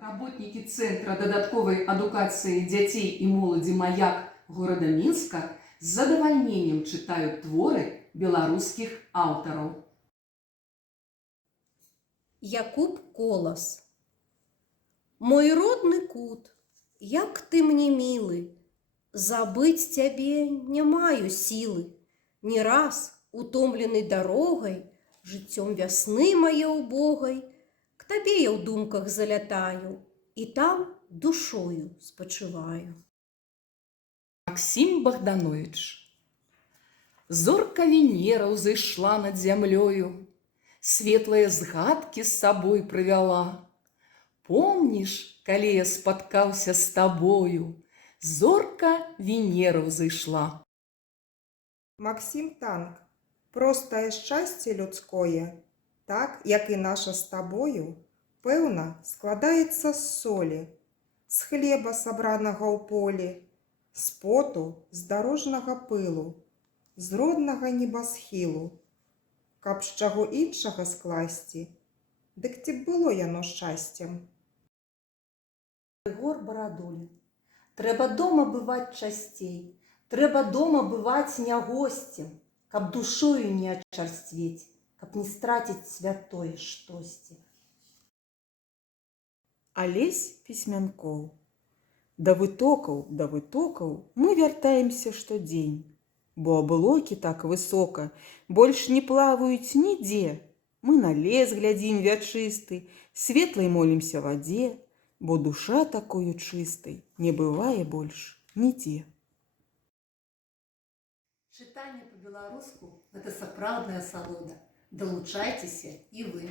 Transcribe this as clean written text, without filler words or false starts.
Работнікі Цэнтра дадатковай адукацыі дзяцей і моладзі «Маяк» горада Мінска з задавальненнем чытаюць творы беларускіх аўтараў. Якуб Колас. Мой родны кут, як ты мне милы, забыть тебе не маю силы. Не раз, утомленный дорогой, жыццём вясны мае убогай, к табе я ў думках залятаю, і там душою спачываю. Максим Богданович. Зорка Венера ўзышла над зямлёю, светлыя згадкі з сабой прывяла. Помніш, калі я спаткаўся з табою, зорка Венера ўзышла. Максим Танк. Простае шчасце людское, так, як і наша з табою, пэўна, складаецца з солі, з хлеба, сабранага ў полі, з поту, з дарожнага пылу, з роднага небасхілу. Каб з чаго іншага скласці, дык ці б было яно шчасцем? Егор Барадулін. Трэба дома бываць часцей, трэба дома бываць не госцем, каб душою не ачарствець, каб не страціць святое штосьці. Алесь Пісьмянкоў. Да вытокаў мы вяртаемся штодзень, бо аблокі так высока больш не плаваюць нідзе. Мы на лес глядзім вячысты, светлай молімся вадзе, бо душа такою чыстай не бывае больш нідзе. Чытанне па-беларуску – гэта сапраўдная асалода. Далучайцеся і вы.